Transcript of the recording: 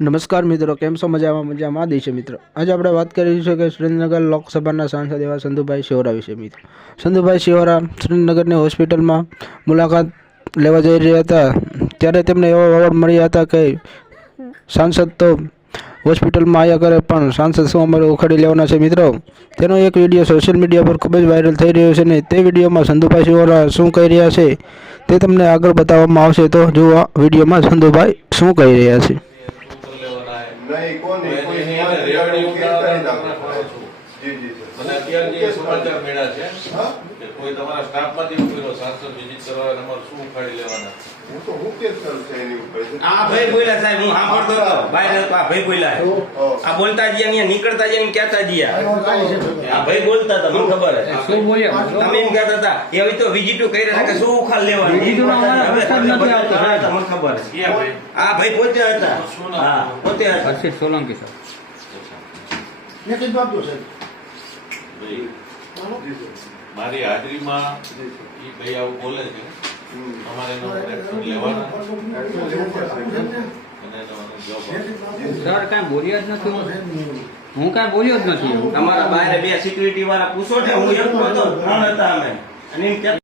નમસ્કાર મિત્રો, કેમ છો? મજામાં દેશે મિત્રો. આજે આપણે વાત કરી છે કે સુરેન્દ્રનગર લોકસભાના સાંસદ એવા સંધુભાઈ શિહોરા વિશે મિત્રો. સંધુભાઈ શિહોરા સુરેન્દ્રનગરની હોસ્પિટલમાં મુલાકાત લેવા જઈ રહ્યા હતા ત્યારે તેમને એવા અવોર્ડ મળ્યા હતા કે સાંસદ તો હોસ્પિટલમાં આવ્યા કરે પણ સાંસદ શું અમારે ઉખાડી લેવાના છે મિત્રો. તેનો એક વિડીયો સોશિયલ મીડિયા પર ખૂબ જ વાયરલ થઈ રહ્યો છે ને તે વિડીયોમાં સંધુભાઈ શિહોરા શું કહી રહ્યા છે તે તમને આગળ બતાવવામાં આવશે. તો જુઓ વિડીયોમાં સંધુભાઈ શું કહી રહ્યા છે. नहीं कौन नहीं कोई नहीं है रेवन्यू केस કરી નાખો જી જી સર અને અત્યારે જે સમાચાર મળ્યા છે કે કોઈ તમારા સ્ટાફમાંથી ઉભેલો સાંસદ વિઝિટ કરવા નંબર શું ઉખાડી લેવાના હું તો હું કેસ કરું છે એની ઉપર આ ભાઈ બોલ્યા સાહેબ હું સાંભળતો હતો બહાર હતો આ ભાઈ બોલ્યા આ બોલતા ગયા અહીંયા નીકળતા ગયા કહેતા ગયા આ ભાઈ બોલતા હતા મને ખબર છે શું બોલ્યા તમે એમ કહેતા હતા એ હવે તો વિઝિટો કરી રહ્યા કે શું ઉખાડ લેવાનું હવે તમને બતાવતા મને ખબર છે આ ભાઈ પોતે હતા હા પોતે હતા હર્ષિત સોલંકી સર મેં બાબુ સાહેબ મારી હાજરીમાં એ ભાઈ આવું બોલે છે અમારે એનો એક્શન લેવાનો અને એનો જવાબ સર કાંઈ બોલ્યા જ નથી હું કાંઈ બોલ્યો જ નથી તમારા બહાર બે સિક્યુરિટી વાળા પૂછો ને હું એક હતો ત્રણ હતા અમે અને એમ